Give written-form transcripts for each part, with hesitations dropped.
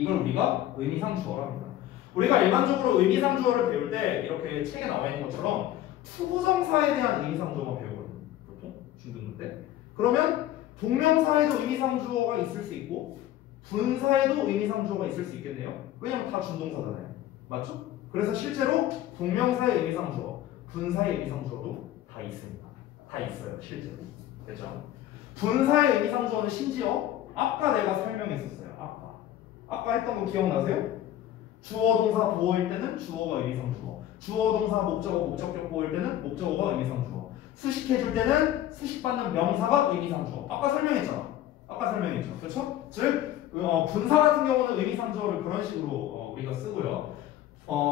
이걸 우리가 의미상 주어라 합니다. 우리가 일반적으로 의미상 주어를 배울 때 이렇게 책에 나와 있는 것처럼 투부정사에 대한 의미상 주어만 배우거든요. 보통 중등부 때. 그러면 동명사에도 의미상 주어가 있을 수 있고 분사에도 의미상 주어가 있을 수 있겠네요. 왜냐면 다 준동사잖아요. 맞죠? 그래서 실제로 동명사의 의미상 주어, 분사의 의미상 주어도 다 있습니다. 다 있어요. 실제로. 됐죠? 분사의 의미상 주어는 심지어 아까 내가 설명했었어요. 아까 했던 거 기억나세요? 주어 동사 보어일 때는 주어가 의미상 주어, 주어 동사 목적어 목적격 보어일 때는 목적어가 의미상 주어, 수식해줄 때는 수식받는 명사가 의미상 주어. 아까 설명했죠. 그렇죠? 즉 분사 같은 경우는 의미상 주어를 그런 식으로 우리가 쓰고요.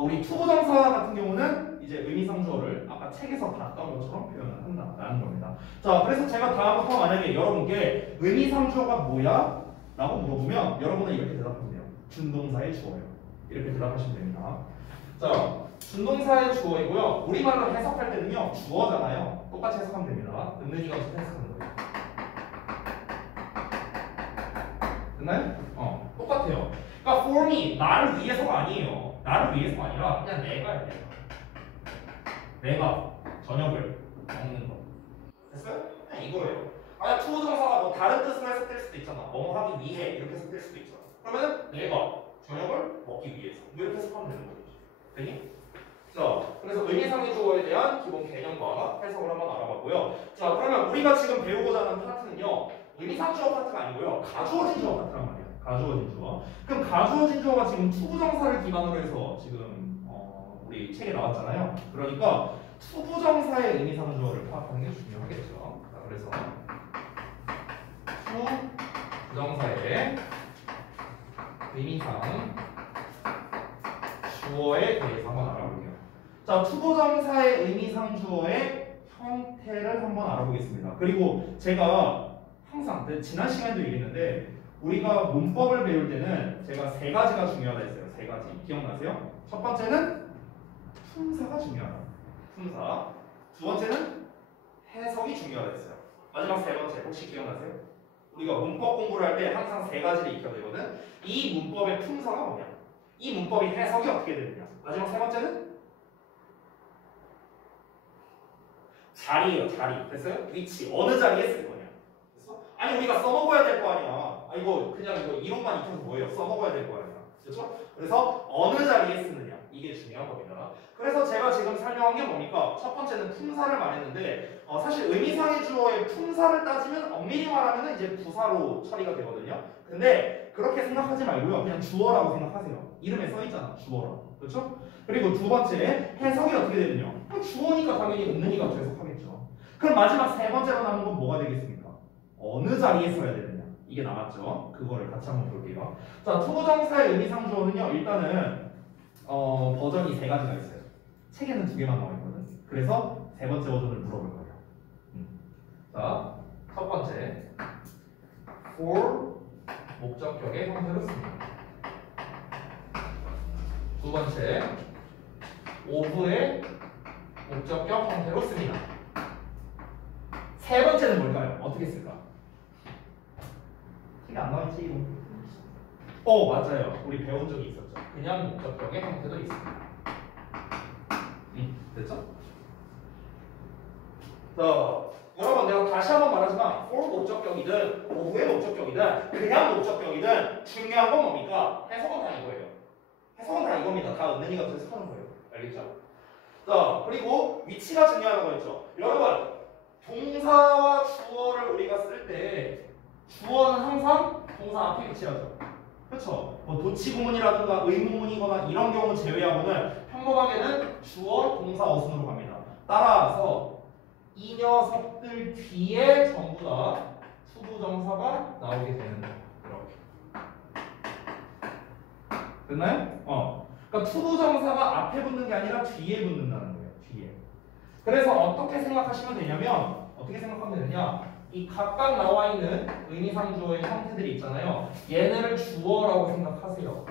우리 투부정사 같은 경우는 이제 의미상 주어를 아까 책에서 봤던 것처럼 표현을 한다라는 겁니다. 자, 그래서 제가 다음부터 만약에 여러분께 의미상 주어가 뭐야? 라고 물어보면 여러분은 이렇게 대답하면 돼요. 준동사의 주어예요. 이렇게 대답하시면 됩니다. 자, 준동사의 주어이고요. 우리말로 해석할 때는요. 주어잖아요. 똑같이 해석하면 됩니다. 있는 이가 없이 해석하는 거예요. 됐나요? 똑같아요. 그러니까 for me, 나를 위해서가 아니에요. 나를 위해서가 아니라 그냥 내가 해요. 내가 저녁을 먹는 거. 됐어요? 그냥 이거예요. 만약 투부정사가 뭐 다른 뜻으로 해석될 수도 있잖아. 뭐뭐 하기 위해 이렇게 해석될 수도 있잖아. 그러면은 내가 저녁을 먹기 위해서 이렇게 해석하면 되는 거죠. 되니? 자, 그래서 의미상의 주어에 대한 기본 개념과 해석을 한번 알아봤고요. 자, 그러면 우리가 지금 배우고자 하는 파트는요. 의미상 주어 파트가 아니고요. 가주어진 주어 파트란 말이에요. 가주어진 주어. 그럼 가주어진 주어가 지금 투부정사를 기반으로 해서 지금 우리 책에 나왔잖아요. 그러니까 투부정사의 의미상 주어를 파악하는 게 중요하겠죠. 자, 그래서 투부정사의 의미상 주어에 대해서 한번 알아볼게요. 자, 투부정사의 의미상 주어의 형태를 한번 알아보겠습니다. 그리고 제가 항상 지난 시간에도 얘기했는데 우리가 문법을 배울 때는 제가 세 가지가 중요하다 했어요. 세 가지. 기억나세요? 첫 번째는 품사가 중요하다. 품사. 두 번째는 해석이 중요하다 했어요. 마지막 세 번째 혹시 기억나세요? 우리가 문법 공부를 할 때 항상 세 가지를 익혀야 되거든. 이 문법의 품사가 뭐냐? 이 문법의 해석이 어떻게 되느냐? 마지막 세 번째는 자리예요. 자리. 됐어요? 위치. 어느 자리에 쓸 거냐? 됐어? 아니 우리가 써먹어야 될 거 아니야. 이거 그냥 이거 이론만 익혀서 뭐예요? 써먹어야 될 거 아니야. 그렇죠? 그래서 어느 자리에 쓰느냐 이게 중요한 겁니다. 그래서 제가 지금 설명한 게 뭡니까? 첫 번째는 품사를 말했는데 사실 의미상의 주어의 품사를 따지면 엄밀히 말하면 이제 부사로 처리가 되거든요. 근데 그렇게 생각하지 말고요. 그냥 주어라고 생각하세요. 이름에 써있잖아. 주어라고. 그렇죠? 그리고 두 번째 해석이 어떻게 되느냐? 주어니까 당연히 있는 이가 해석하겠죠. 그럼 마지막 세 번째로 남은 건 뭐가 되겠습니까? 어느 자리에 써야 되느냐? 이게 남았죠. 그거를 같이 한번 볼게요. 자, 투부정사의 의미상 주어는요. 일단은 버전이 세 가지가 있어요. 책에는 두 개만 나와 있거든. 그래서 세 번째 버전을 물어볼 거예요. 자, 첫 번째 for 목적격의 형태로 씁니다. 두 번째 of의 목적격 형태로 씁니다. 세 번째는 뭘까요? 어떻게 쓸까? 책에 안 나와있지 이거. 맞아요. 우리 배운 적이 있었죠. 그냥 목적격의 형태도 있습니다. 됐죠? 자, 여러분 내가 다시 한번 말하지만 for 목적격이든 of의 목적격이든 그냥 목적격이든 중요한 건 뭡니까? 해석은 다 이거예요. 해석은 다 이겁니다. 다 있는 이가 해석하는 거예요. 알겠죠? 자, 그리고 위치가 중요하다고 했죠. 여러분 동사와 주어를 우리가 쓸 때 주어는 항상 동사 앞에 위치하죠. 그렇죠? 뭐 도치구문이라든가 의문문이거나 이런 경우 제외하고는 평범하게는 주어, 동사, 어순으로 갑니다. 따라서 이 녀석들 뒤에 전부 다 투부정사가 나오게 되는 거예요. 이렇게. 됐나요? 그러니까 투부정사가 앞에 붙는 게 아니라 뒤에 붙는다는 거예요. 뒤에. 그래서 어떻게 생각하시면 되냐면 어떻게 생각하면 되느냐? 이 각각 나와 있는 의미상 주어의 형태들이 있잖아요. 얘네를 주어라고 생각하세요.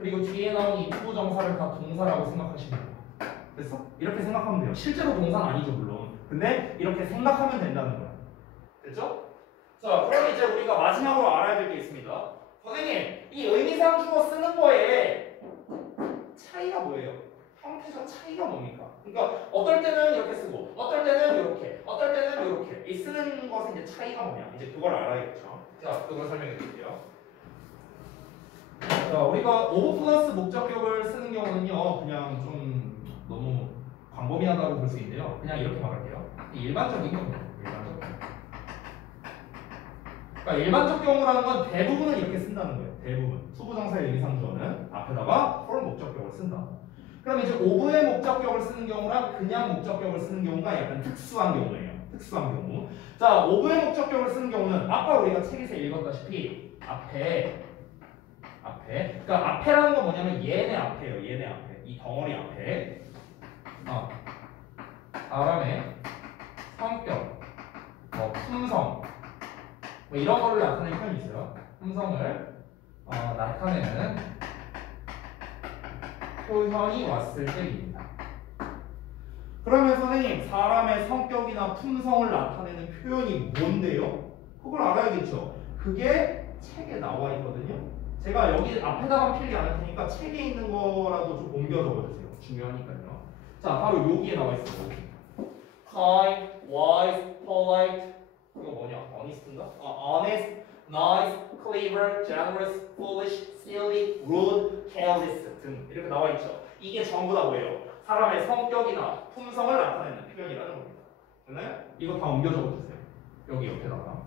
그리고 뒤에 나온 이 투부정사를 다 동사라고 생각하시면 돼요. 됐어? 이렇게 생각하면 돼요. 실제로 동사는 아니죠, 물론. 근데 이렇게 생각하면 된다는 거야. 됐죠? 자, 그럼 이제 우리가 마지막으로 알아야 될 게 있습니다. 선생님, 이 의미상 주어 거 쓰는 거에 차이가 뭐예요? 형태적 차이가 뭡니까? 그러니까 어떨 때는 이렇게 쓰고 어떨 때는 이렇게 어떨 때는 이렇게 이 쓰는 것의 이제 차이가 뭐냐? 이제 그걸 알아야겠죠. 자, 그걸 설명해 드릴게요. 자, 우리가 오브 플러스 목적격을 쓰는 경우는요, 그냥 좀 너무 광범위하다고 볼 수 있는데요. 그냥 이렇게 말할게요. 일반적인 경우. 그러니까 일반적 경우라는 건 대부분은 이렇게 쓴다는 거예요. 대부분. 투부정사의 의미상주어는 앞에다가 for 목적격을 쓴다. 그럼 이제 오브의 목적격을 쓰는 경우랑 그냥 목적격을 쓰는 경우가 약간 특수한 경우예요. 특수한 경우. 자, 오브의 목적격을 쓰는 경우는 아까 우리가 책에서 읽었다시피 그러니까 앞에라는 건 뭐냐면 얘네 앞에예요. 얘네 앞에. 이 덩어리 앞에. 사람의 성격, 품성, 뭐 이런 거를 나타내는 표현이 있어요. 품성을 나타내는 표현이 왔을 때입니다. 그러면 선생님, 사람의 성격이나 품성을 나타내는 표현이 뭔데요? 그걸 알아야겠죠. 그게 책에 나와 있거든요. 제가 여기 앞에다가 필기 안 할 테니까 책에 있는 거라도 좀 옮겨 적어주세요. 중요하니까요. 자, 바로 여기에 나와 있어요. kind, wise, polite. 이거 뭐냐? honest인가? honest, nice, clever, generous, foolish, silly, rude, careless 등 이렇게 나와 있죠. 이게 전부 다 뭐예요? 사람의 성격이나 품성을 나타내는 표현이라는 겁니다. 됐나요? 이거 다 옮겨 적어주세요. 여기 옆에다가.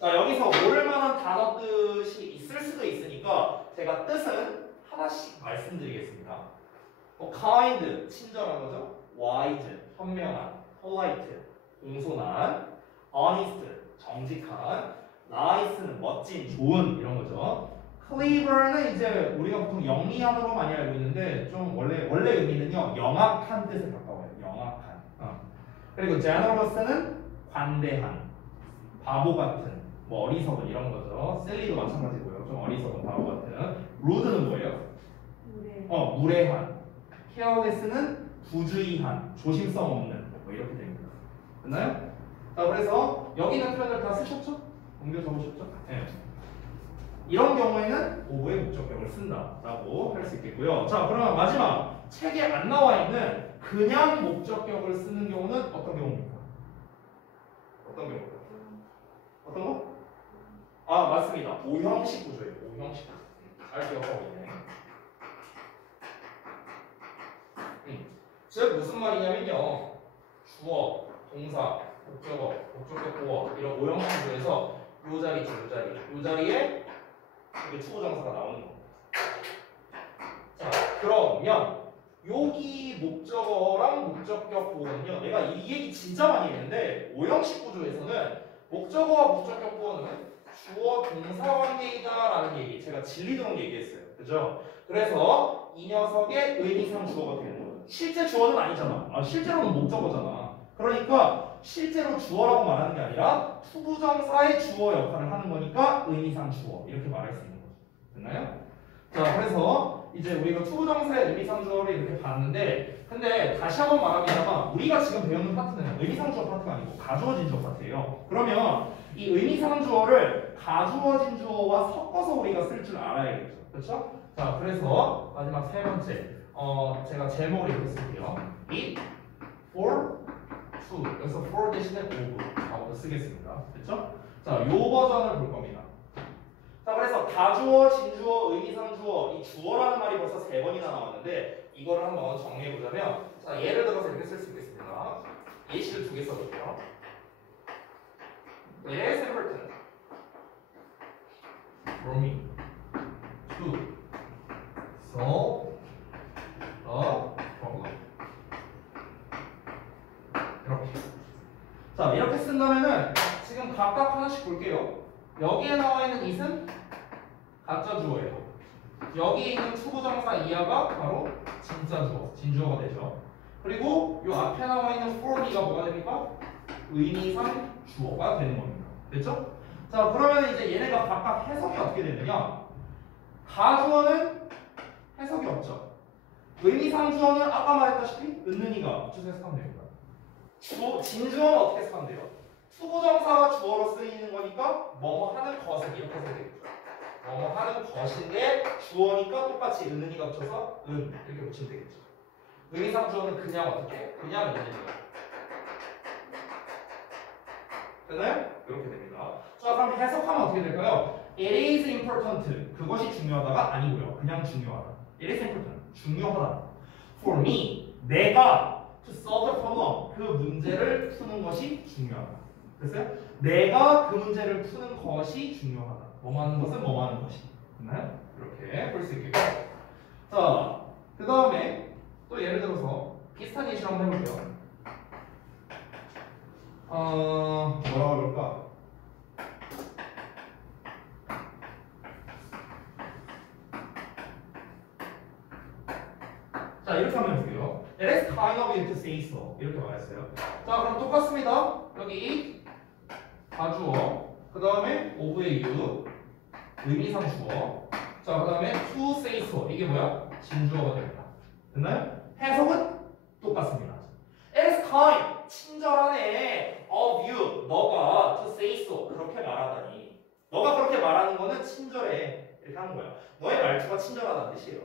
자, 여기서 모를 만한 단어 뜻이 있을 수도 있으니까 제가 뜻은 하나씩 말씀드리겠습니다. kind, 친절한 거죠. wise, 현명한. polite, 공손한. honest, 정직한. nice는 멋진, 좋은 이런 거죠. clever는 이제 우리가 보통 영리한으로 많이 알고 있는데 좀 원래 의미는요 영악한 뜻에 가까워요. 영악한. 그리고 generous는 관대한, 바보 같은, 뭐 어리석은 이런 거죠. silly도 마찬가지고요. 좀 어리석은, 바보 같은. rude는 뭐예요? 무례한. careless는 부주의한, 조심성 없는, 뭐 이렇게 됩니다. 됐나요? 자, 그래서 여기 있는 표현을 다 쓰셨죠? 옮겨 적으셨죠? 네. 이런 경우에는 오브의 목적격을 쓴다라고 할 수 있겠고요. 자, 그러면 마지막 책에 안 나와 있는 그냥 목적격을 쓰는 경우는 어떤 경우입니까? 어떤 경우입니까? 어떤 거? 맞습니다. 오형식 구조예요. 오형식 구조. 잘 기억하고 있네. 즉 무슨 말이냐면요. 주어, 동사, 목적어, 목적격 보어 이런 오형식 구조에서 요 자리죠, 요 자리에 이게 투부정사가 나오는 겁니다. 자, 그러면 여기 목적어랑 목적격 보어는요. 내가 이 얘기 진짜 많이 했는데 오형식 구조에서는 목적어와 목적격 보어는 주어 동사 관계이다라는 얘기 제가 진리도록 얘기했어요. 그죠? 그래서 이 녀석의 의미상 주어가 되는 거예요. 실제 주어는 아니잖아. 실제로는 목적어잖아. 그러니까 실제로 주어라고 말하는 게 아니라 투부정사의 주어 역할을 하는 거니까 의미상 주어 이렇게 말할 수 있는 거죠. 됐나요? 자, 그래서 이제 우리가 투부정사의 의미상 주어를 이렇게 봤는데 근데 다시 한번 말합니다만 우리가 지금 배우는 파트는 의미상 주어 파트가 아니고 가주어진 주어 파트예요. 그러면 이 의미상 주어를 가주어진 주어와 섞어서 우리가 쓸 줄 알아야겠죠. 그렇죠? 자, 그래서 마지막 세 번째 제가 제목을 이렇게 쓸게요. it, for, to 여기서 for 대신에 of 하고 쓰겠습니다. 됐죠? 자, 요 버전을 볼 겁니다. 자, 그래서 가주어, 진주어, 의미상주어 이 주어라는 말이 벌써 3번이나 나왔는데 이거를 한번 정리해 보자면 자, 예를 들어서 이렇게 쓸 수 있겠습니다. 예시를 2개 써볼게요. It is important for me to solve a problem. 이렇게. 자, 이렇게 쓴다면은 지금 각각 하나씩 볼게요. 여기에 나와 있는 it은 가짜 주어예요. 여기에 있는 투부정사 이하가 바로 진짜 주어, 진주어가 되죠. 그리고 이 앞에 나와 있는 for me가 뭐가 됩니까? 의미상 주어가 되는 겁니다. 됐죠? 자, 그러면 이제 얘네가 각각 해석이 어떻게 되느냐? 가주어는 해석이 없죠. 의미상 주어는 아까 말했다시피 은는이가 주소 해석하면 됩니다. 진주어는 어떻게 해석하면 돼요? 투부정사가 주어로 쓰이는 거니까 뭐뭐 하는 것을 이렇게 해석되겠죠. 뭐뭐 하는 것인데 주어니까 똑같이 은은이가 붙여서 이렇게 붙이면 되겠죠. 의미상 주어는 그냥 어떻게? 그냥 은은이가. 되나요? 이렇게 됩니다. 자, 그럼 해석하면 어떻게 될까요? It is important. 그것이 중요하다가 아니고요. 그냥 중요하다. It is important. 중요하다. For me. 내가 to solve the problem. 그 문제를 푸는 것이 중요하다. 됐어요? 내가 그 문제를 푸는 것이 중요하다. 뭐 하는 것은 뭐 하는 것이. 됐나요? 이렇게 볼 수 있겠죠. 자, 그 다음에 또 예를 들어서 비슷한 예시를 한번 해볼게요. 뭐라고 그럴까? 자, 이렇게 하면 해볼게요. It is kind of you to say so. 이렇게 말했어요. 자, 그럼 똑같습니다. 여기 가주어, 그 다음에 of의 you, 의미상 주어. 자, 그 다음에 to say so. 이게 뭐야? 진주어가 됩니다. 됐나요? 해석은 똑같습니다. It is kind, 친절하네. Of you, 너가 to say so. 그렇게 말하다니. 너가 그렇게 말하는 거는 친절해. 이렇게 하는 거야. 너의 말투가 친절하다는 뜻이에요.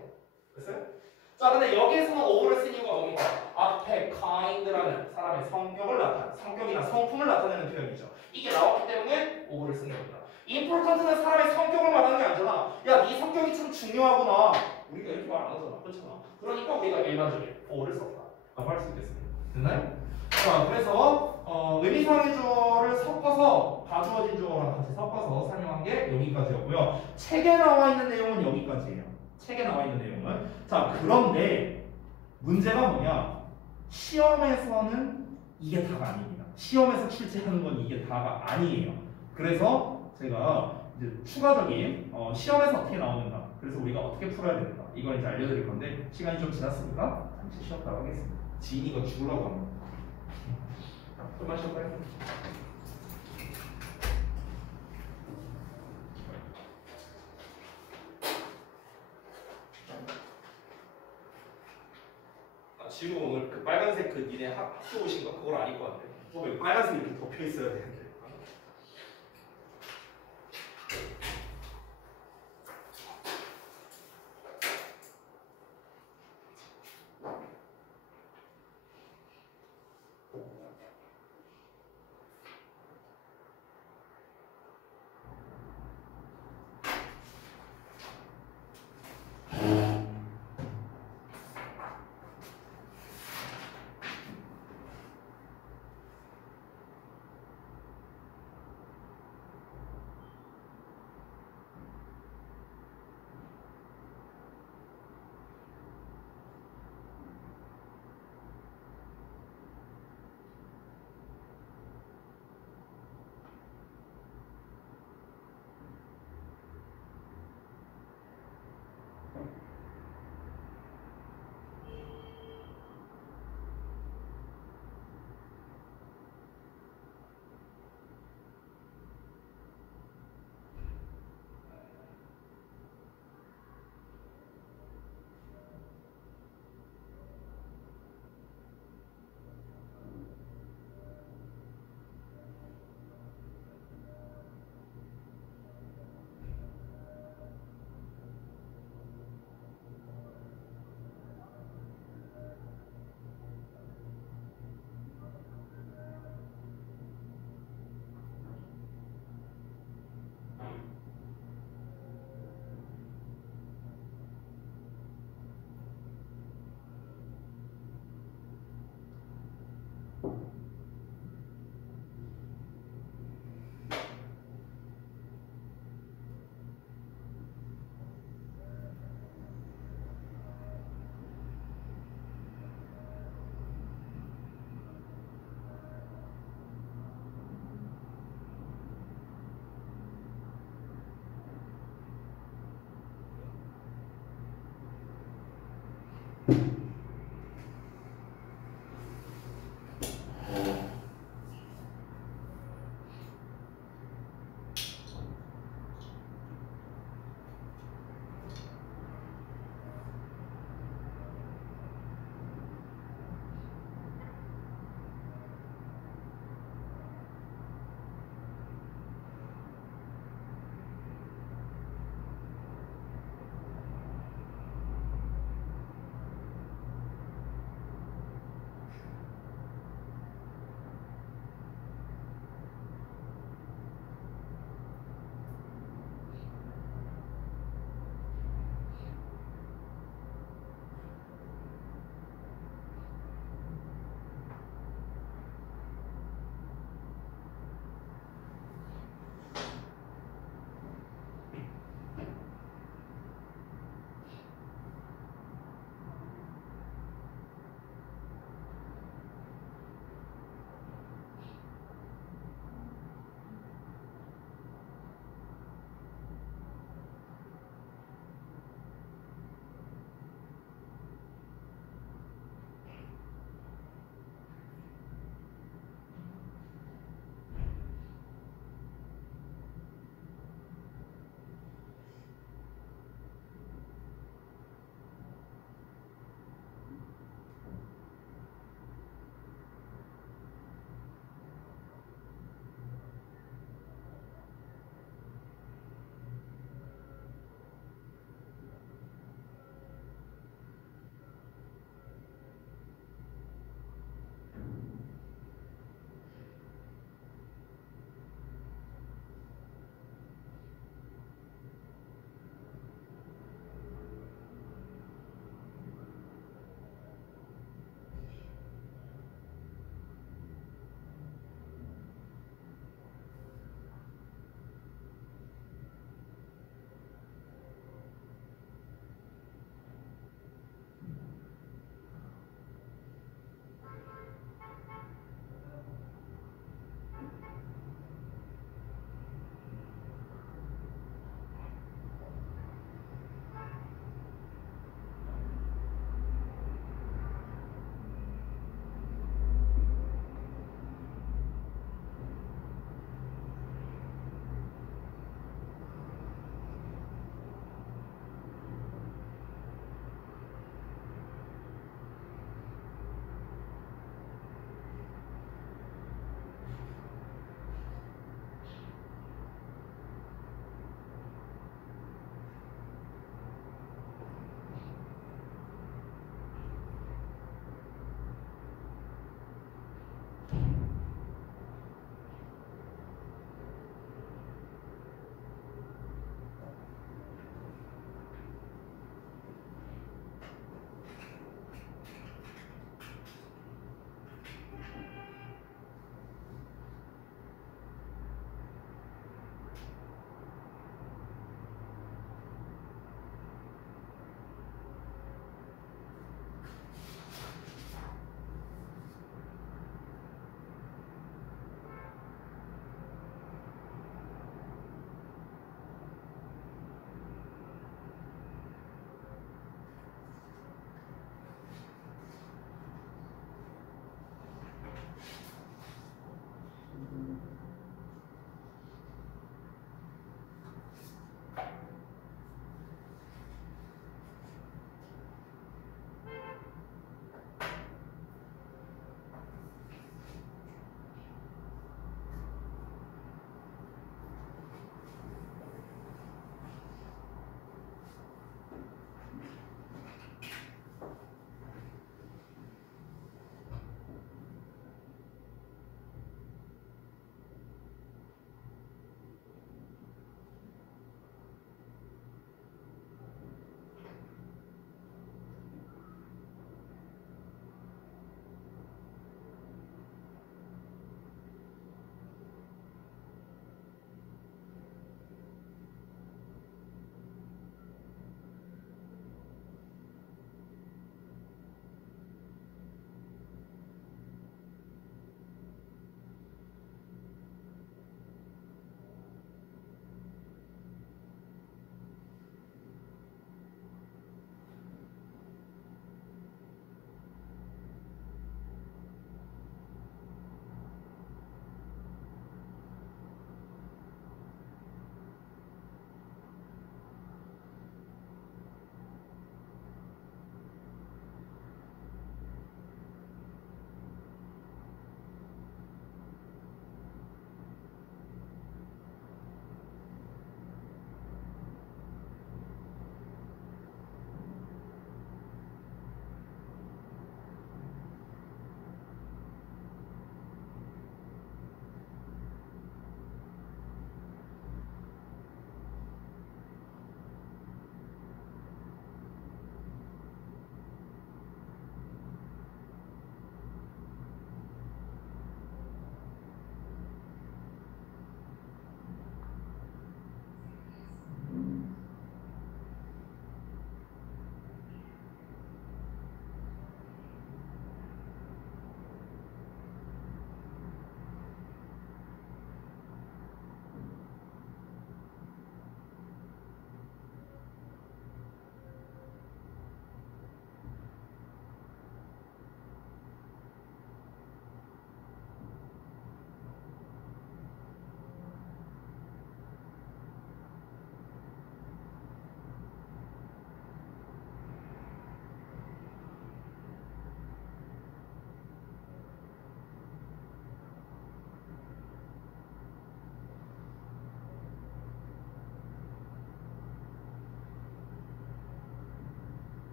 됐어요? 자, 근데 여기에서는 of를 쓴 이유가 뭡니까? 앞에 kind라는 사람의 성격이나 성품을 나타내는 표현이죠. 이게 나왔기 때문에 of를 쓴 겁니다. important는 사람의 성격을 말하는 게 아니잖아. 야, 네 성격이 참 중요하구나. 우리가 이렇게 말 안 하잖아. 그렇잖아. 그러니까 우리가 일반적인 of를 썼다. 라고 할 수 있겠습니다. 됐나요? 자, 그래서 의미상의 주어를 섞어서 가주어진 주어랑 같이 섞어서 설명한 게 여기까지였고요. 책에 나와 있는 내용은 여기까지예요. 책에 나와 있는 내용은. 자, 그런데 문제가 뭐냐? 시험에서는 이게 다가 아닙니다. 시험에서 출제하는 건 이게 다가 아니에요. 그래서 제가 이제 추가적인 시험에서 어떻게 나오는가, 그래서 우리가 어떻게 풀어야 되는가, 이걸 이제 알려드릴 건데 시간이 좀 지났으니까 잠시 쉬었다가 하겠습니다. 지인이가 죽으려고 합니다. 좀만 쉬었다가 지금 오늘 그 빨간색 그 니네 학교 오신 거 그걸 아닐 것 같아. 왜 빨간색 이렇게 덮여 있어야 되는데.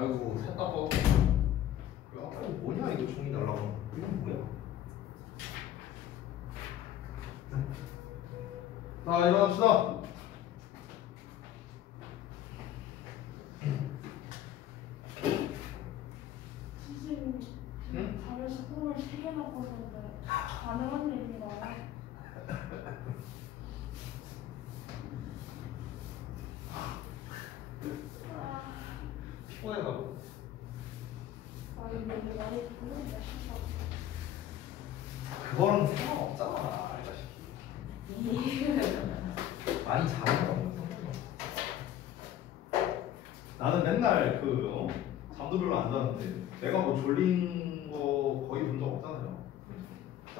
아이고 셋다 뻗어. 야 이거 뭐냐 이거 종이 날라가는 거. 이건 뭐야? 자 일어납시다. 선생님, 응? 밥에서 꿈을 3개나 꿨는데 가능한 일인가요? 피곤해가지고. 아니, 근데 많이 부르는데 싶어. 그거랑 상관없잖아 이 자식이. 많이 잘하는 거 없는 나는 맨날 잠도 별로 안 자는데 내가 뭐 졸린 거 거의 본 적 없잖아요. 자,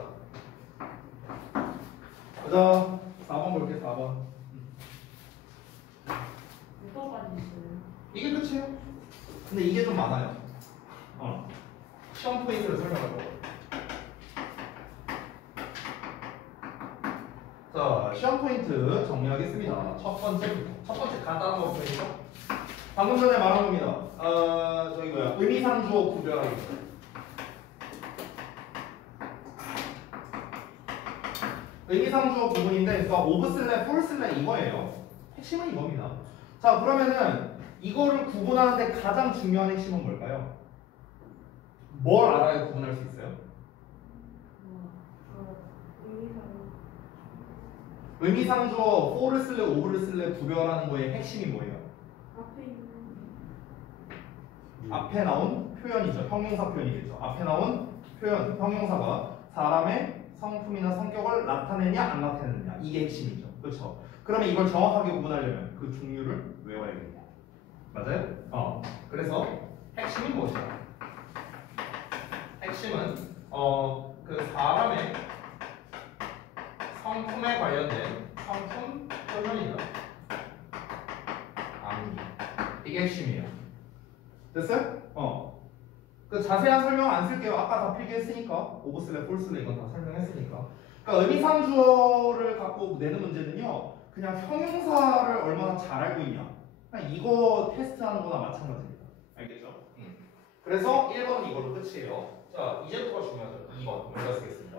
가자. 4번 볼게 4번. 뭐가 많이 있어요? 이게 끝이에요. 근데 이게 좀 많아요. 시험 포인트를 설명할 거예요. 자, 시험 포인트 정리하겠습니다. 첫 번째 간단한 거 보이죠? 방금 전에 말한 겁니다. 저기 뭐야? 의미상주어 구별하기. 의미상주어 부분인데, 그러니까 오브 슬랩, 폴 슬랩 이거예요. 핵심은 이겁니다. 자, 그러면은 이거를 구분하는데 가장 중요한 핵심은 뭘까요? 뭘 알아야 구분할 수 있어요? 의미상주어 4를 쓸래 5를 쓸래 구별하는 거의 핵심이 뭐예요? 앞에 있는 앞에 나온 표현이죠. 형용사 표현이겠죠. 앞에 나온 표현, 형용사가 사람의 성품이나 성격을 나타내냐 안 나타내느냐 이게 핵심이죠. 그렇죠? 그러면 이걸 정확하게 구분하려면 그 종류를 외워야겠네요. 맞아요? 그래서 핵심이 무엇이야? 핵심은 그 사람의 성품에 관련된 성품 표현이다. 이게 핵심이에요. 됐어요? 그 자세한 설명 안 쓸게요. 아까 다 필기했으니까. 오브슬랩, 폴슬랩 이건 다 설명했으니까. 그러니까 의미상주어를 갖고 내는 문제는요. 그냥 형용사를 얼마나 잘 알고 있냐. 그냥 이거 테스트하는 거나 마찬가지입니다. 알겠죠? 그래서 1번은 이걸로 끝이에요. 자, 이제부터가 중요하죠. 2번. 여기다 쓰겠습니다.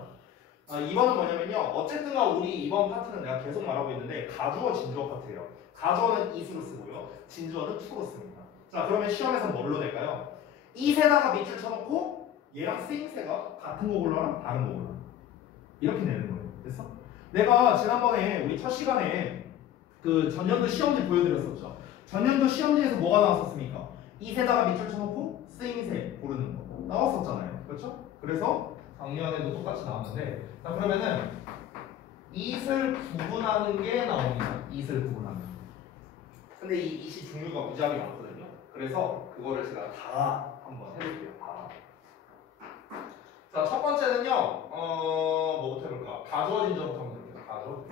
2번은 뭐냐면요. 어쨌든가 우리 이번 파트는 내가 계속 말하고 있는데 가주어, 진주어 파트예요. 가주어는 is로 쓰고요. 진주어는 to로 씁니다. 자, 그러면 시험에서 뭘로 낼까요? 이세다가 밑줄 쳐놓고 얘랑 쓰임새가 같은 거 골라라 다른 거 골라 이렇게 내는 거예요. 됐어? 내가 지난번에 우리 첫 시간에 그 전년도 시험지 보여드렸었죠. 전년도 시험지에서 뭐가 나왔었습니까? 이세다가 밑줄 쳐놓고 쓰임새 고르는 거 나왔었잖아요. 그렇죠? 그래서 작년에도 똑같이 나왔는데 자 그러면은 it을 구분하는 게 나옵니다. it을 구분하는 근데 이 it이 종류가 무지하게 많거든요. 그래서 그거를 제가 다 한번 해볼게요. 다. 자, 첫 번째는요. 뭐부터 해볼까? 가주어 진주어부터 한번 해볼게요. 가주어.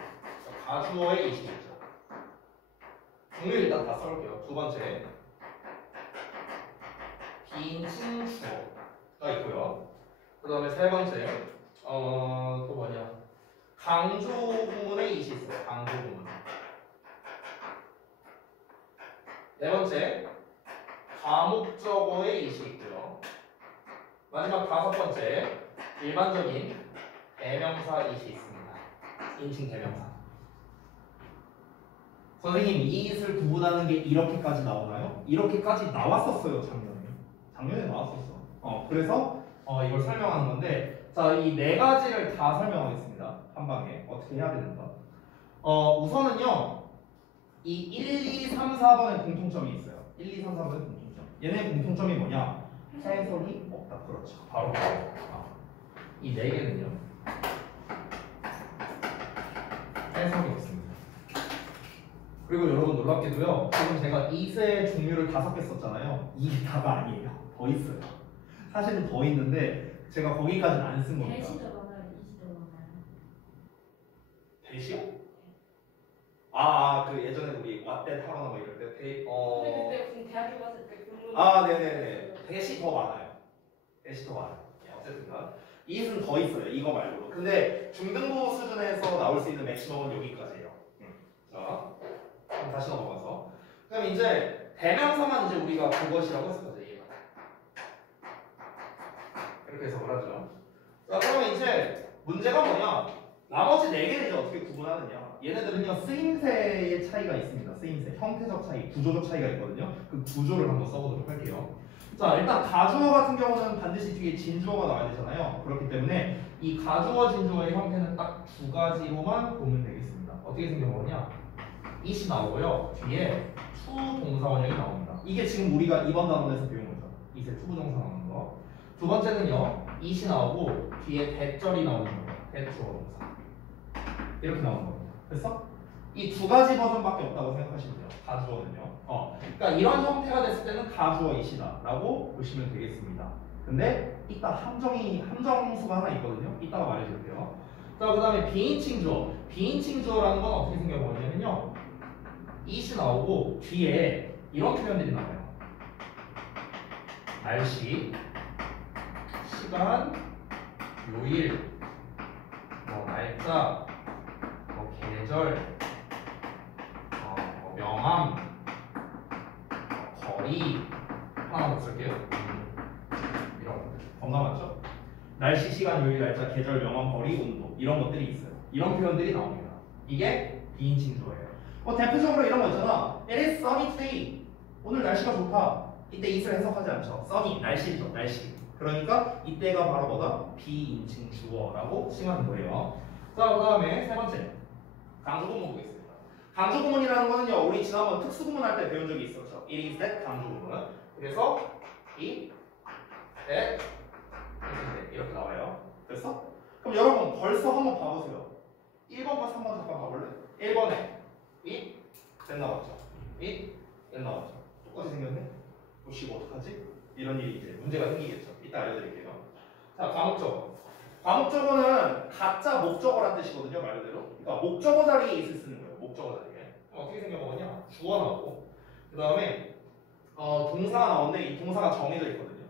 가주어의 it이 있죠. 종류 일단 다 써볼게요. 두 번째 빈칭주어가 있고요. 그 다음에 세 번째 또 뭐냐? 강조 구문의 it이 있어요. 강조 구문. 네 번째 과목적어의 it이 있고요. 마지막 다섯 번째 일반적인 대명사 it이 있습니다. 인칭 대명사. 선생님 이 it을 구분하는 게 이렇게까지 나오나요? 이렇게까지 나왔었어요. 작년에 나왔었어. 그래서 이걸 설명하는 건데 자, 이 네 가지를 다 설명하겠습니다. 한 방에 어떻게 해야 되는가? 우선은요. 이 1, 2, 3, 4번에 공통점이 있어요. 1, 2, 3, 4번에 공통점. 얘네 공통점이 뭐냐? 해석이 없다. 그렇죠. 바로 이 네 개는요. 해석이 없습니다. 그리고 여러분 놀랍게도요. 지금 제가 it의 종류를 5개 썼잖아요. 이게 다가 아니에요. 더 있어요. 사실은 더 있는데 제가 거기까지는 안 쓴 겁니다. 대시도 많아요, 이시도 많아요. 대시요? 그 예전에 우리 왓대 타거나 뭐 이럴 때 근데 그때 대학교 갔을 때 근무. 네네네. 대시 더 많아요. 대시 더 많아요. 어쨌든가 it은 더 있어요. 이거 말고도. 근데 중등부 수준에서 나올 수 있는 맥시멈은 여기까지예요. 자, 그럼 다시 넘어가서. 그럼 이제 대명사만 이제 우리가 그것이라고 했을 거죠. 이렇게 해석을 하죠. 자, 그러면 이제 문제가 뭐냐? 나머지 4개를 이제 어떻게 구분하느냐? 얘네들은요 쓰임새의 차이가 있습니다. 쓰임새, 형태적 차이, 구조적 차이가 있거든요. 그 구조를 한번 써보도록 할게요. 자, 일단 가주어 같은 경우는 반드시 뒤에 진주어가 나와야 되잖아요. 그렇기 때문에 이 가주어, 진주어의 형태는 딱 2가지로만 보면 되겠습니다. 어떻게 생겨보냐? it이 나오고요. 뒤에 to 동사 원형이 나옵니다. 이게 지금 우리가 이번 단원에서 배운 거죠. it의 to 부정사 나오는 거. 두 번째는요. it이 나오고 뒤에 대절이 나오는 거예요. 대주어 동사. 이렇게 나오는 겁니다. 됐어? 이 2가지 버전밖에 없다고 생각하시면 돼요. 가주어는요. 그러니까 이런 형태가 됐을 때는 가주어 it이다 라고 보시면 되겠습니다. 근데 이따 함정수가 하나 있거든요. 이따가 말해줄게요. 자, 그 다음에 비인칭 주어. 비인칭 주어라는 건 어떻게 생겨보냐면요. it이 나오고 뒤에 이런 표현들이 나와요. 날씨, 시간, 요일, 뭐 날짜, 뭐 계절, 뭐 명함, 거리 하나 더 쓸게요. 이런 것들 건강하죠? 날씨, 시간, 요일, 날짜, 계절, 명함, 거리, 온도 이런 것들이 있어요. 이런 표현들이 나옵니다. 이게 비인칭 주어예요. 대표적으로 이런 거 있잖아. It is sunny today. 오늘 날씨가 좋다. 이때 it을 해석하지 않죠. sunny, 날씨죠. 날씨. 그러니까 이때가 바로 뭐다? 비인칭 주어라고 칭하는 거예요. 자, 그 다음에 세 번째 강조구문 보겠습니다. 강조구문이라는 거는요, 우리 지난번 특수구문 할 때 배운 적이 있었죠. It is that 강조구문. 그래서 it, that, 이렇게 나와요. 됐어? 그럼 여러분 벌써 한번 봐보세요. 1번과 3번 잠깐 봐볼래? 1번에 it, that 나왔죠. it, that 나왔죠. 똑같이 생겼네? 보시고 어떡하지? 이런 일이 이제 문제가 생기겠죠. 이따 알려드릴게요. 자, 과목적어. 과목적어는 가짜 목적어란 뜻이거든요, 말 그대로. 그러니까 목적어 자리에 it을 쓰는 거예요. 목적어 자리에. 어떻게 생겨보냐? 주어 나오고, 그 다음에 동사가 나오는데 이 동사가 정해져 있거든요.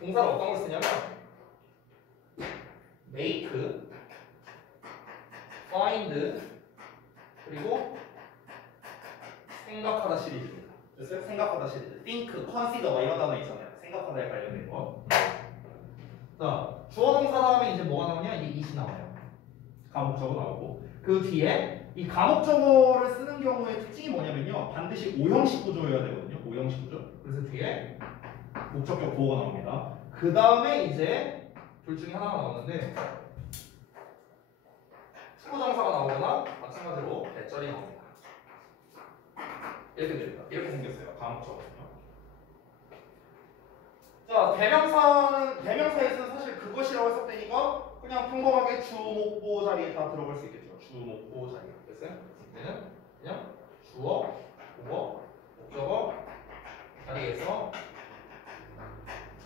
동사를 어떤 걸 쓰냐면 make, find, 그리고 생각하다 시리즈입니다. 됐어요? 생각하다 시리즈. think, consider 뭐 이런 단어 있잖아요. 생각하다에 관련된 거. 자, 주어 동사 다음에 이제 뭐가 나오냐? 이게 it이 나와요. 가목적어 나오고. 그 뒤에 이 가목적어를 쓰는 경우의 특징이 뭐냐면요. 반드시 5형식 구조여야 되거든요. 5형식 구조. 그래서 뒤에 목적격 보어가 나옵니다. 그 다음에 이제 둘 중에 하나가 나오는데 수부정사가 나오거나 마찬가지로 대절이 나옵니다. 이렇게 됩니다. 이렇게 생겼어요. 가목적어는요. 자, 대명사에서는 사실 그것이라고 해석되니까 그냥 평범하게 주, 목, 보호 자리에 다 들어갈 수 있겠죠. 주, 목, 보호 자리에. 됐어요? 이때는 그냥 주어, 보어, 목적어 자리에서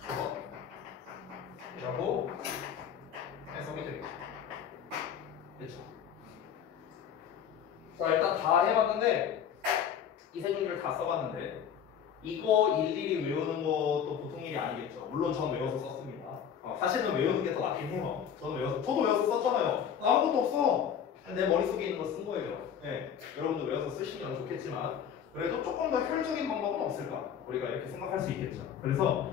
주어 이라고 해석이 되겠죠. 그렇죠? 자, 일단 다 해봤는데 이 세 종류를 다 써봤는데 이거 일일이 외우는 것도 보통 일이 아니겠죠. 물론 전 외워서 썼습니다. 사실은 외우는 게 더 낫긴 해요. 저도 외워서 썼잖아요. 아무것도 없어. 내 머릿속에 있는 거 쓴 거예요. 네, 여러분도 외워서 쓰시면 좋겠지만 그래도 조금 더 효율적인 방법은 없을까? 우리가 이렇게 생각할 수 있겠죠. 그래서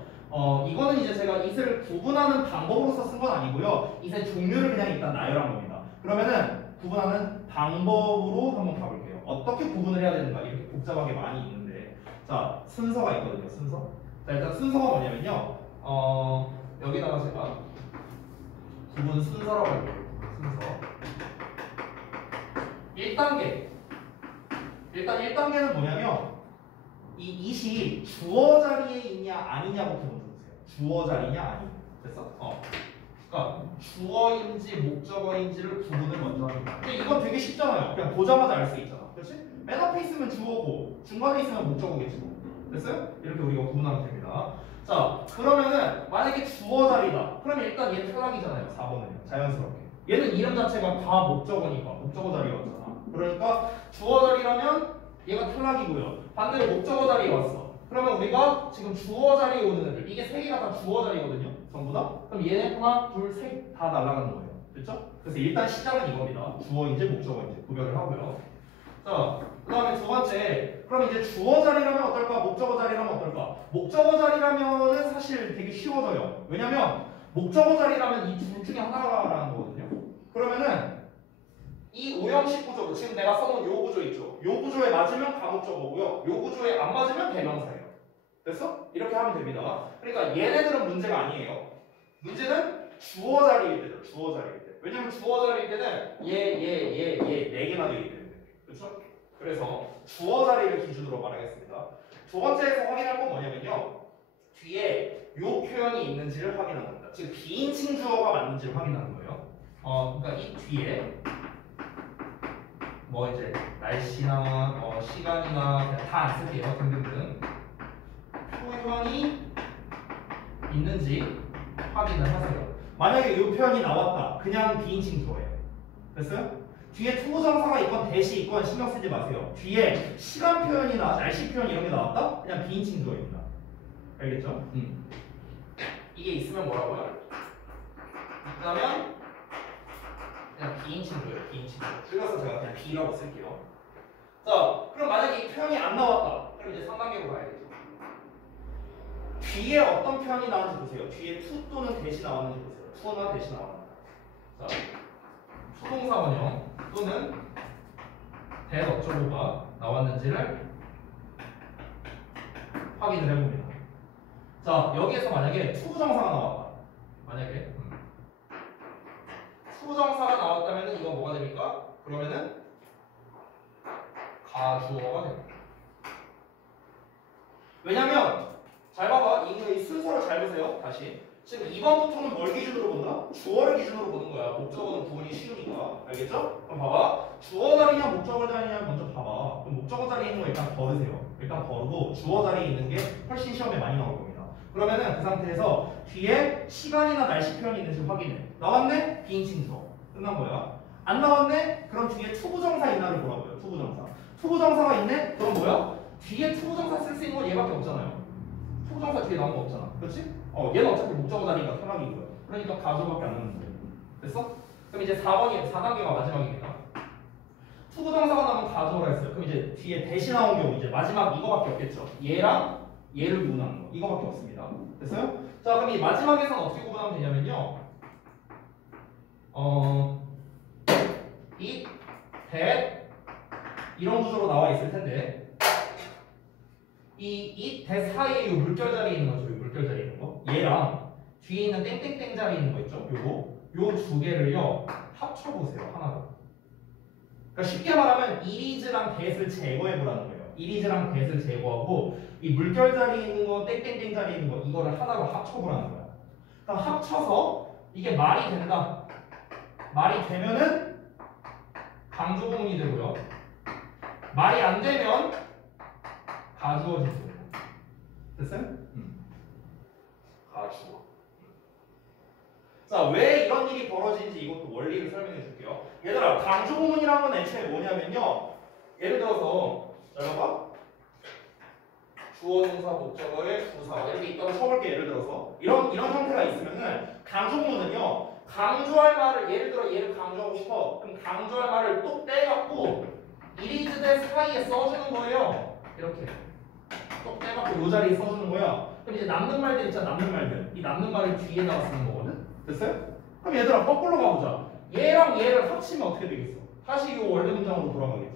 이거는 이제 제가 it을 구분하는 방법으로서 쓴 건 아니고요. it의 종류를 그냥 일단 나열한 겁니다. 그러면은 구분하는 방법으로 한번 가볼게요. 어떻게 구분을 해야 되는가? 이렇게 복잡하게 많이 있는데 자, 순서가 있거든요. 순서. 자, 일단 순서가 뭐냐면요. 여기다가 제가 구분 순서라고 할게요. 순서. 1단계. 일단 1단계는 뭐냐면 이 it이 주어 자리에 있냐 아니냐부터 먼저 보세요. 주어 자리냐 아니냐. 됐어? 그러니까 주어인지 목적어인지를 구분을 먼저 합니다. 근데 이건 되게 쉽잖아요. 그냥 보자마자 알 수 있잖아. 그렇지? 맨 앞에 있으면 주어고 중간에 있으면 목적어겠지 뭐. 됐어요? 이렇게 우리가 구분하면 됩니다. 자, 그러면은 만약에 주어 자리다. 그러면 일단 얘 탈락이잖아요. 4번은요. 자연스럽게. 얘는 이름 자체가 다 목적어니까 목적어 자리에 왔잖아. 그러니까 주어 자리라면 얘가 탈락이고요. 반대로 목적어 자리에 왔어. 그러면 우리가 지금 주어 자리에 오는 애들 이게 세 개가 다 주어 자리거든요. 전부 다. 그럼 얘네 하나, 둘, 셋 다 날아가는 거예요. 됐죠? 그래서 일단 시작은 이겁니다. 주어인지 목적어인지 구별을 하고요. 자, 그 다음에 두 번째. 그럼 이제 주어 자리라면 어떨까? 목적어 자리라면 어떨까? 목적어 자리라면은 사실 되게 쉬워져요. 왜냐면 목적어 자리라면 이 둘 중에 하나라는 거거든요. 그러면은 이 오형식 구조, 지금 내가 써놓은 요 구조 있죠? 요 구조에 맞으면 가목적어고요. 요 구조에 안 맞으면 대명사예요. 됐어? 이렇게 하면 됩니다. 그러니까 얘네들은 문제가 아니에요. 문제는 주어 자리일 때죠. 주어 자리일 때. 왜냐면 주어 자리일 때는 얘 네 개나 되기 때문에. 그렇죠? 그래서 주어 자리를 기준으로 말하겠습니다. 두 번째에서 확인할 건 뭐냐면요. 뒤에 요 표현이 있는지를 확인하는 겁니다. 지금 비인칭 주어가 맞는지를 확인하는 거예요. 그러니까 이 뒤에 뭐 이제 날씨나 시간이나 다 안 쓸게요. 등등등 표현이 있는지 확인을 하세요. 만약에 이 표현이 나왔다. 그냥 비인칭 주어예요. 됐어요? 뒤에 투부정사가 있건 대시 있건 신경 쓰지 마세요. 뒤에 시간 표현이나 날씨 표현 이런 게 나왔다? 그냥 비인칭 주어입니다. 알겠죠? 이게 있으면 뭐라고요? 있다면 그냥 비인칭 주어예요. 비인칭 주어. 줄여서 제가 그냥 B라고 쓸게요. 자, 그럼 만약에 이 표현이 안 나왔다. 그럼 이제 3단계로 가야겠죠. 뒤에 어떤 표현이 나왔는지 보세요. 뒤에 to 또는 대시 나왔는지 보세요. to나 대시 나왔는지. 자, 수동사 원형 또는 that 어쩌고가 나왔는지를 확인을 해봅니다. 자, 여기에서 만약에 투부정사가 나왔다. 만약에 투부정사가 나왔다면 이거 뭐가 됩니까? 그러면은 가주어가 됩니다. 왜냐면 잘 봐봐. 이 순서를 잘 보세요. 다시. 지금 2번부터는 뭘 기준으로 본다? 주어를 기준으로 보는 거야. 목적어는 구분이 쉬우니까. 알겠죠? 그럼 봐봐. 주어 자리냐 목적어 자리냐 먼저 봐봐. 그럼 목적어 자리에 있는 거 일단 걸으세요. 일단 걸고 주어 자리에 있는 게 훨씬 시험에 많이 나올 겁니다. 그러면은 그 상태에서 뒤에 시간이나 날씨 표현이 있는지 확인해. 나왔네? 비인칭 주어. 끝난 거야. 안 나왔네? 그럼 뒤에 투부정사 있나를 보라고요. 투부정사. 투부정사가 있네? 그럼 뭐야? 뒤에 투부정사 쓸 수 있는 건 얘밖에 없잖아요. 투부정사 뒤에 나온 거 없잖아. 그렇지? 얘는 어차피 목적어 자리니까 편하기고요. 그러니까 가주어밖에 안 남는 거예요. 됐어? 그럼 이제 4단계가 마지막입니다. 투부정사가 나오면 가주어라 했어요. 그럼 이제 뒤에 대시 나온 경우 이제 마지막 이거밖에 없겠죠. 얘랑 얘를 구분하는 거. 이거밖에 없습니다. 됐어요? 자, 그럼 이 마지막에서는 어떻게 구분하면 되냐면요. 이 that 이런 구조로 나와 있을 텐데 이 that 사이에 이 물결 자리에 있는 거죠. 이 물결 자리에 있는 거. 얘랑 뒤에 있는 땡땡땡 자리에 있는 거 있죠. 요 두 개를요 합쳐보세요. 하나로. 그러니까 쉽게 말하면 이리즈랑 that을 제거해보라는 거예요. 이리즈랑 that을 제거하고 이 물결 자리에 있는 거, 땡땡땡 자리에 있는 거 이거를 하나로 합쳐보라는 거야. 그러니까 합쳐서 이게 말이 된다. 말이 되면은 강조 구문이 되고요. 말이 안 되면 가주어 진수예요. 됐어요? 가주어. 자, 왜 이런 일이 벌어지는지 이것도 원리를 설명해 줄게요. 얘들아, 강조 구문이라는 건 애초에 뭐냐면요. 예를 들어서 자, 봐봐. 주어, 동사, 목적어의 부사 이렇게 있다고 쳐볼게. 예를 들어서 이런 형태가 있으면은 강조 구문은요. 강조할 말을 예를 들어 얘를 강조하고 싶어. 그럼 강조할 말을 또 떼갖고 이리즈 대 사이에 써주는 거예요. 이렇게 또 떼갖고 이 자리에 써주는 거야. 그럼 이제 남는 말들 있잖아. 남는 말들. 이 남는 말을 뒤에다가 쓰는 거거든. 됐어요? 그럼 얘들아 거꾸로 가보자. 얘랑 얘를 합치면 어떻게 되겠어? 다시 이 원래 문장으로 돌아가겠죠.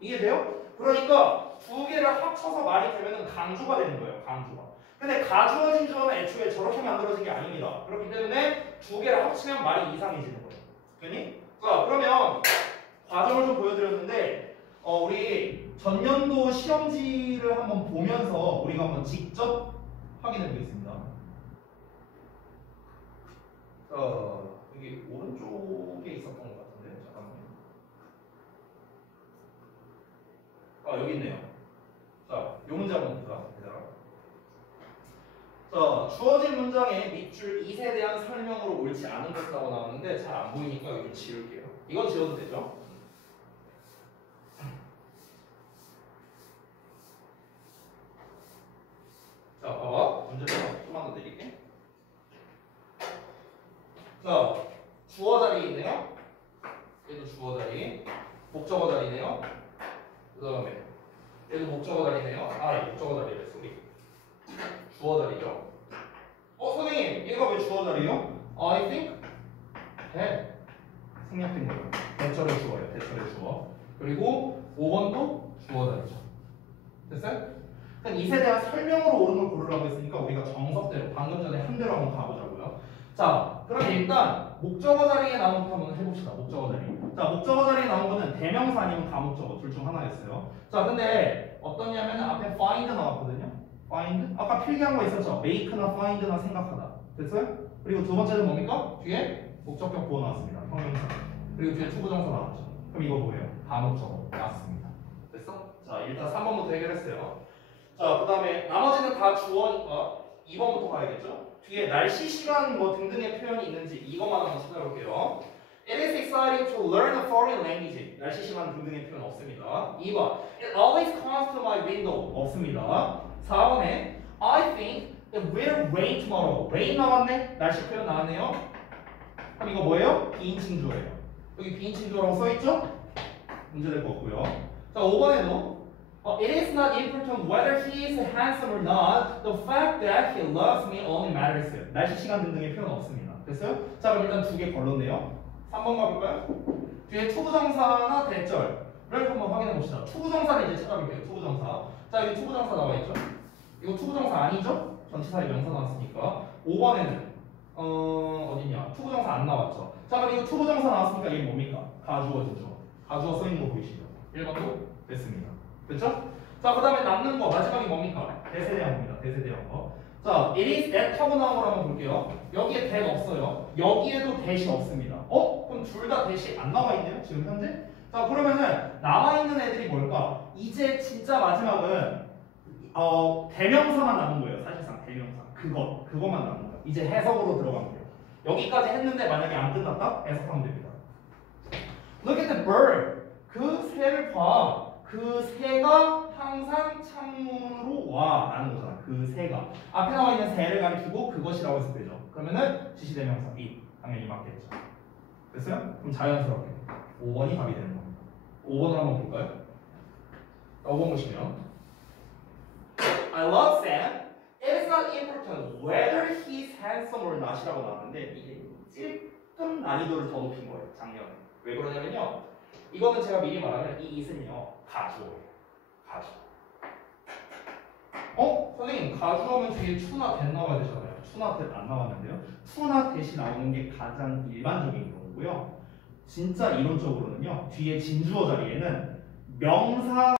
이해돼요? 그러니까 두 개를 합쳐서 말이 되면은 강조가 되는 거예요. 강조가. 근데 가주어진 주어는 애초에 저렇게 만들어진 게 아닙니다. 그렇기 때문에 두 개를 합치면 말이 이상해지는 거예요. 그니? 자, 그러면 과정을 좀 보여드렸는데 우리 전년도 시험지를 한번 보면서 우리가 한번 직접 확인해 보겠습니다. 자, 여기 오른쪽에 있었던 것 같은데 잠깐만요. 여기 있네요. 자, 이 문제 한번 보자. 얘들아. 자, 주어진 문장에 밑줄 2에 대한 설명으로 옳지 않은 것이라고 나왔는데 잘 안 보이니까 여기 좀 지울게요. 이건 지워도 되죠? 자, 봐봐. 문제 좀만 더 드릴게. 자, 주어 자리에 있네요. 얘도 주어 자리. 목적어 자리네요. 그 다음에 얘도 목적어 자리네요. 아, 목적어 자리래, 소리. 주어 자리죠. 선생님, 얘가 왜 주어 자리요? I think that 생략된 거예요. 대절의 주어예요. 대절의 주어. 그리고 5번도 주어 자리죠. 됐어요? 그럼 이세 대한 설명으로 옳은 걸 고르라고 했으니까 우리가 정석대로 방금 전에 한 대로 한번 가보자고요. 자, 그럼 일단 목적어 자리에 나온 것부터 한번 해봅시다. 목적어 자리. 자, 목적어 자리에 나온 거는 대명사 아니면 가목적어 둘 중 하나였어요. 자, 근데 어떠냐면 앞에 find 나왔거든요. find? 아까 필기한 거 있었죠? make나 find나 생각하다. 됐어요? 그리고 두 번째는 뭡니까? 뒤에 목적격 보호 나왔습니다. 형용사. 그리고 뒤에 투부정사 나왔죠. 그럼 이거 뭐예요? 가목적어 나왔습니다. 됐어? 자, 일단 3번부터 해결했어요. 자, 그 다음에 나머지는 다 주어니까 2번부터 가야겠죠? 뒤에 날씨, 시간 뭐 등등의 표현이 있는지 이것만 한번 찾아볼게요. It is exciting to learn a foreign language. 날씨, 시간 등등의 표현 없습니다. 2번 It always comes to my window. 없습니다. 4번에 I think it will rain tomorrow. rain 나왔네? 날씨 표현 나왔네요. 그럼 이거 뭐예요? 비인칭 주어예요. 여기 비인칭 주어라고 써있죠? 문제될 거 없고요. 자, 5번에도 It is not important whether he is handsome or not. The fact that he loves me only matters. 날씨, 시간 등등의 표현 없습니다. 됐어요? 자, 그럼 일단 두 개 걸렀네요. 3번 가볼까요? 뒤에 투부정사나 대절을 한번 확인해 봅시다. 투부정사를 이제 찾아볼게요. 투부정사. 자, 여기 투부정사 나와 있죠? 이거 투부정사 아니죠? 전치사의 명사 나왔으니까. 5번에는 어디냐? 투부정사 안 나왔죠? 자, 그럼 이거 투부정사 나왔으니까 얘 뭡니까? 가주어 주죠. 가주어 써 있는 거 보이시죠? 1번도 됐습니다. 됐죠? 자, 그 다음에 남는 거 마지막이 뭡니까? 대세대항입니다. 대세대항거. 자, it is that 하고 나온 걸 한번 볼게요. 여기에 that 없어요. 여기에도 that이 없습니다. 그럼 둘 다 that이 안 나와 있네요. 지금 현재. 자, 그러면은 남아 있는 애들이 뭘까? 이제 진짜 마지막은 대명사만 남은 거예요. 사실상 대명사. 그것만 남은 거예요. 이제 해석으로 들어가면 돼요. 여기까지 했는데 만약에 안 끝났다? 해석하면 됩니다. Look at the bird. 그 새를 봐. 그 새가 항상 창문으로 와 라는 거잖아. 그 새가 앞에 나와 있는 새를 가리키고 그것이라고 해서 되죠. 그러면은 지시대명사 be 당연히 맞겠죠. 됐어요? 그럼 자연스럽게 5번이 답이 되는 겁니다. 5번을 한번 볼까요? 5번 보시면 I love Sam. It is not important whether he's handsome or not이라고 나왔는데 이게 찔끔 난이도를 더 높인 거예요. 작년에. 왜 그러냐면요. 이거는 제가 미리 말하면 이 it은요 가주어예요. 가주. 선생님 가주어면 뒤에 to나 that 나와야 되잖아요. to나 that 안 나왔는데요. to나 that이 나오는 게 가장 일반적인 경우고요. 진짜 이론적으로는요 뒤에 진주어 자리에는 명사